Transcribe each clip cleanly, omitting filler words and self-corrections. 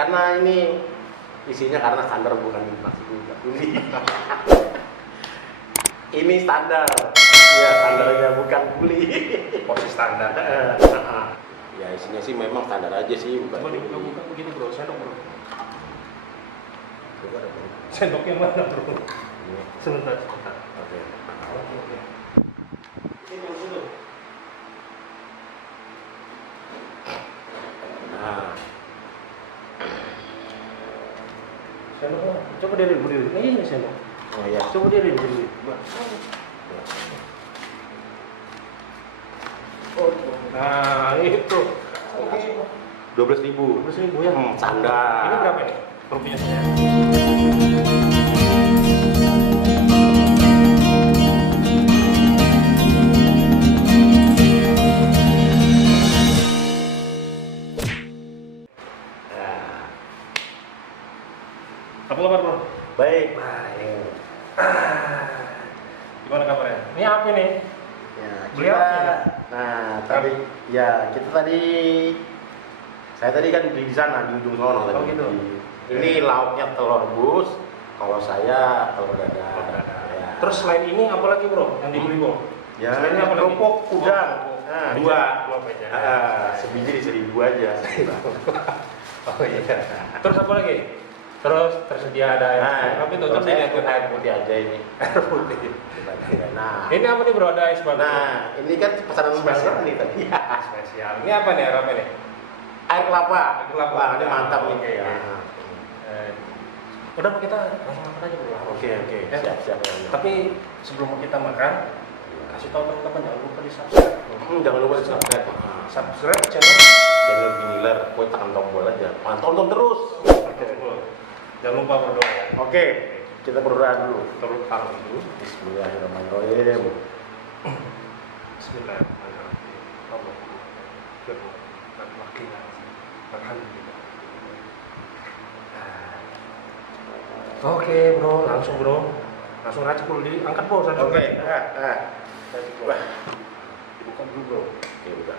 Karena ini isinya karena standar bukan nasi kuning. Ini standar. Ya, standarnya bukan kuli. Porsi standar. Ya isinya sih memang standar aja sih. Coba buka begini bro, sendok bro. Coba ada bro. Sendok yang mana bro? Ini. Sebentar. Oke. Oke. Ini yang dulu. Nah, Sendoknya, coba diri berdiri. Ini sendok. oh ya. Coba diri berdiri. Nah itu. 12.000. 12.000 ya. Standar. Ini berapa nih? Rupiah saya. Nah, Apa kabar bro? baik. Gimana kabarnya? Ini apa nih? Ya, Beli kita, apa ini? nah tadi kita saya tadi kan di sana di ujung sono tadi. Oh, gitu. Ini lauknya telur rebus, kalau saya telur dadar. Telur dadar. Ya. Terus selain ini apa lagi bro? Yang dibeli bro? Ya, Selainnya apa lagi? kerupuk udang. Oh, Nah, dua dua. aja. Sebiji di 1.000 aja. Oh iya. Terus apa lagi? Terus tersedia ada tapi itu kalau saya tersedia air putih aja ini. air putih. Nah, Ini apa nih bro? Ada es batu. nah ini kan pesanan spesial nih tadi. Spesial. Ini apa nih? Apa nih? Air kelapa. Air kelapa. Wah, ini mantap nih. Oke. Ya. Udah kita langsung makan aja bro. Oke. Ya. Siap. Tapi sebelum kita makan, kasih tahu teman-teman jangan lupa di subscribe. Jangan lupa subscribe. Subscribe channel. Channel Biniler, gue tekan tombol aja. Tonton terus. Jangan lupa berdoa ya. Oke, kita berdoa dulu. Turun tangan dulu. Bismillahirrahmanirrahim. Bismillahirrahmanirrahim. Alhamdulillah. Oke bro, langsung bro. Langsung racik dulu diangkat bro. Oke. Racik bro. Dibuka dulu bro. Oke, udah.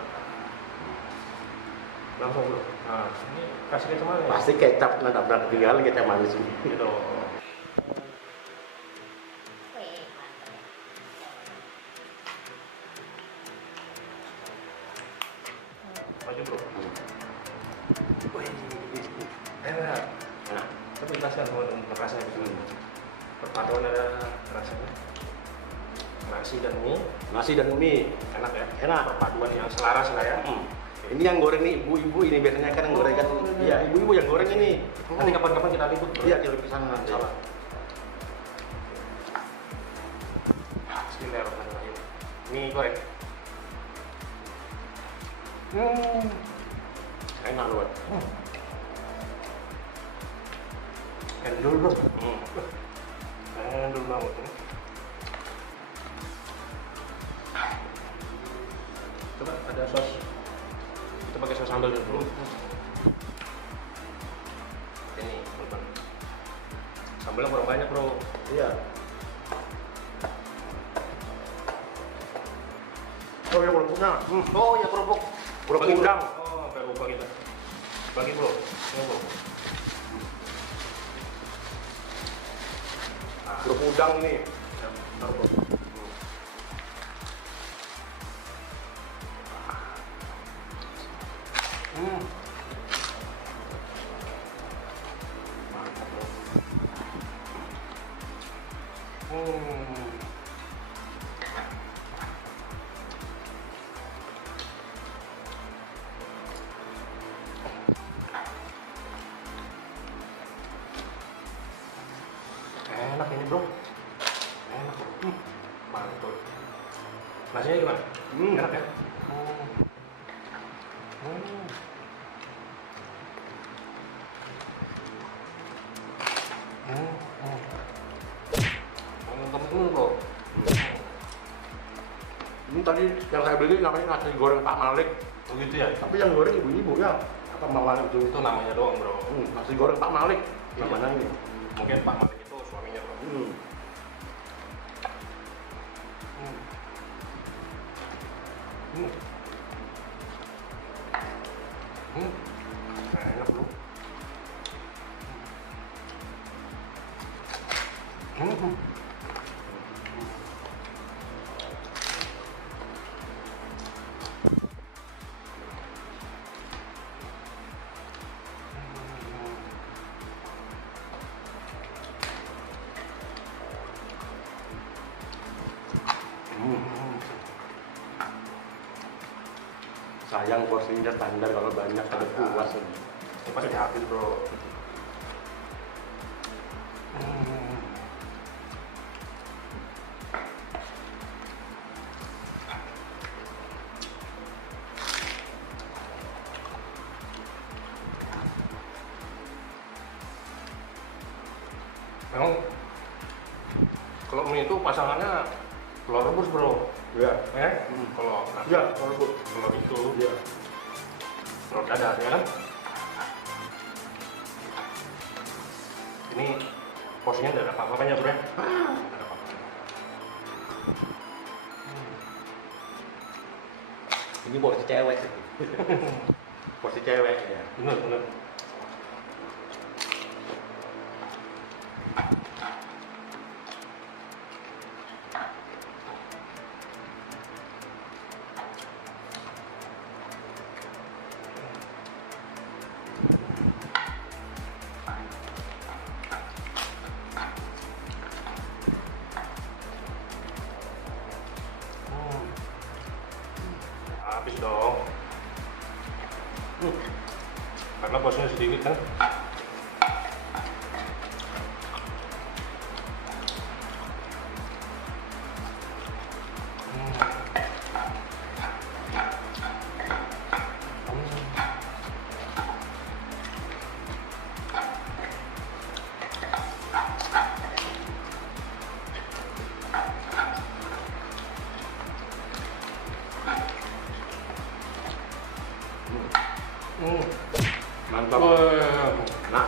Langsung bro. Nah, ini kasih kecap mana? Pasti kecap nabrak ketinggalan kecap manis ini. Gitu. Maju bro. Wih, enak. Nah, Coba jelaskan teman-teman rasanya begini. Perpaduan ada rasanya nasi dan mie, nasi dan mie. enak ya. Enak. Perpaduan yang selaras lah ya. Ini yang goreng nih ibu-ibu ini biasanya kan yang goreng kan. Iya, ibu-ibu yang goreng ini. Nanti kapan-kapan kita ribut bro. Iya, kita ke sana nanti. Salah. Bismillahirrahmanirrahim. Mie goreng. Enak loh. Endul bro. Endul banget. Coba ada sos. Kita pakai sos sambal dulu. Ini teman. Sambalnya kurang banyak bro. Iya. Oh ya kerupuknya. Oh ya kerupuk. Kerupuk Bagi, bro. udang. Oh sampai lupa kita. Bagi bro. Ini bro. Kerupuk udang nih. Ya, taruh bro. Mantap bro. Enak ini bro. Enak bro. Mantul. Nasinya gimana? Enak ya? Mantap bro. Ini tadi yang saya beli namanya nasi goreng Pak Malik. Begitu ya? Tapi yang goreng ibu-ibu ya. Apa Pak Malik itu? Itu namanya doang bro. Nasi goreng Pak Malik. Iya. Namanya ini. Mungkin Pak Malik itu suaminya bro. Enak bro. Hmm. Sayang porsinya standar, kalau banyak ada puas ini. Ini pasti habis bro. Memang kalau mie itu pasangannya telur rebus bro. Iya. Kalau Iya, kalau bu. telur itu Iya. telur dadar ya kan. Ini porsinya tidak ada apa-apanya bro ya. Nggak ada apa-apanya. Ini porsi cewek. Porsi cewek ya. Bener bener. Habis dong. Karena porsinya sedikit kan. Mantap. Nah,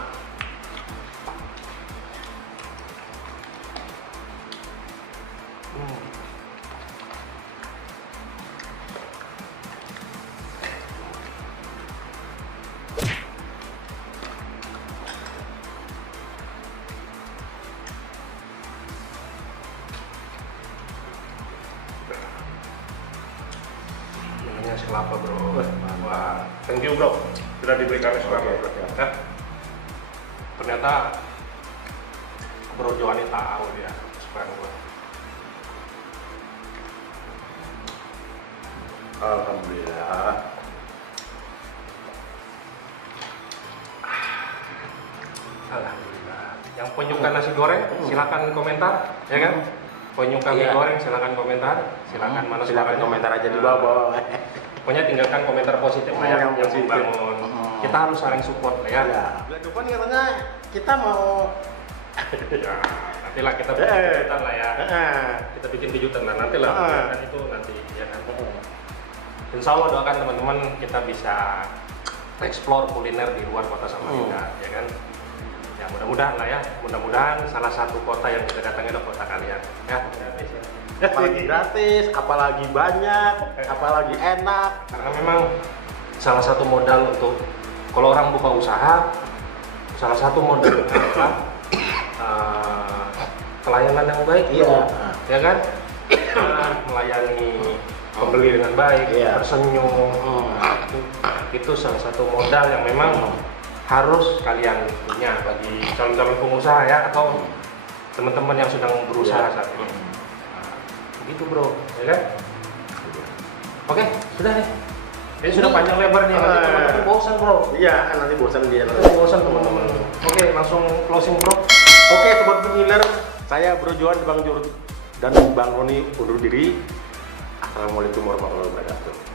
Namanya es kelapa bro. Wah, thank you bro. Sudah diberikan es kelapa bro. Ya. Ternyata Bro Johan ini tahu dia sekarang gue. alhamdulillah. Alhamdulillah. Yang penyuka nasi goreng silakan komentar, ya kan? Penyuka mie Iya. goreng silakan komentar, silakan mana Silakan suaranya. komentar aja di bawah. Pokoknya tinggalkan komentar positif lah ya, Yang yang positif. membangun. Kita harus saling support lah ya. Ya. Bulan depan katanya kita mau. Ya, nantilah kita bikin kejutan lah ya. Kita bikin kejutan lah nanti lah. Kan itu nanti ya kan. Insya Allah doakan teman-teman kita bisa explore kuliner di luar kota Samarinda, ya kan? Ya mudah-mudahan lah ya, mudah-mudahan salah satu kota yang kita datangi adalah kota kalian, ya. Apalagi gratis, apalagi banyak, apalagi enak. Karena memang salah satu modal untuk kalau orang buka usaha, salah satu modal adalah pelayanan yang baik, Iya. ya kan? Melayani pembeli dengan baik, Iya. tersenyum. Itu salah satu modal yang memang harus kalian punya bagi calon-calon pengusaha ya, atau teman-teman yang sedang berusaha saat ini. Begitu bro, ya kan? Oke, sudah nih. Ini sudah panjang lebar nih, nanti teman-teman bosan bro. Iya, nanti bosan dia. Nanti bosan teman-teman. Oke, langsung closing bro. Oke, sobat pengiler, saya Bro Johan, Bang Jur, dan Bang Roni undur diri. Assalamualaikum warahmatullahi wabarakatuh.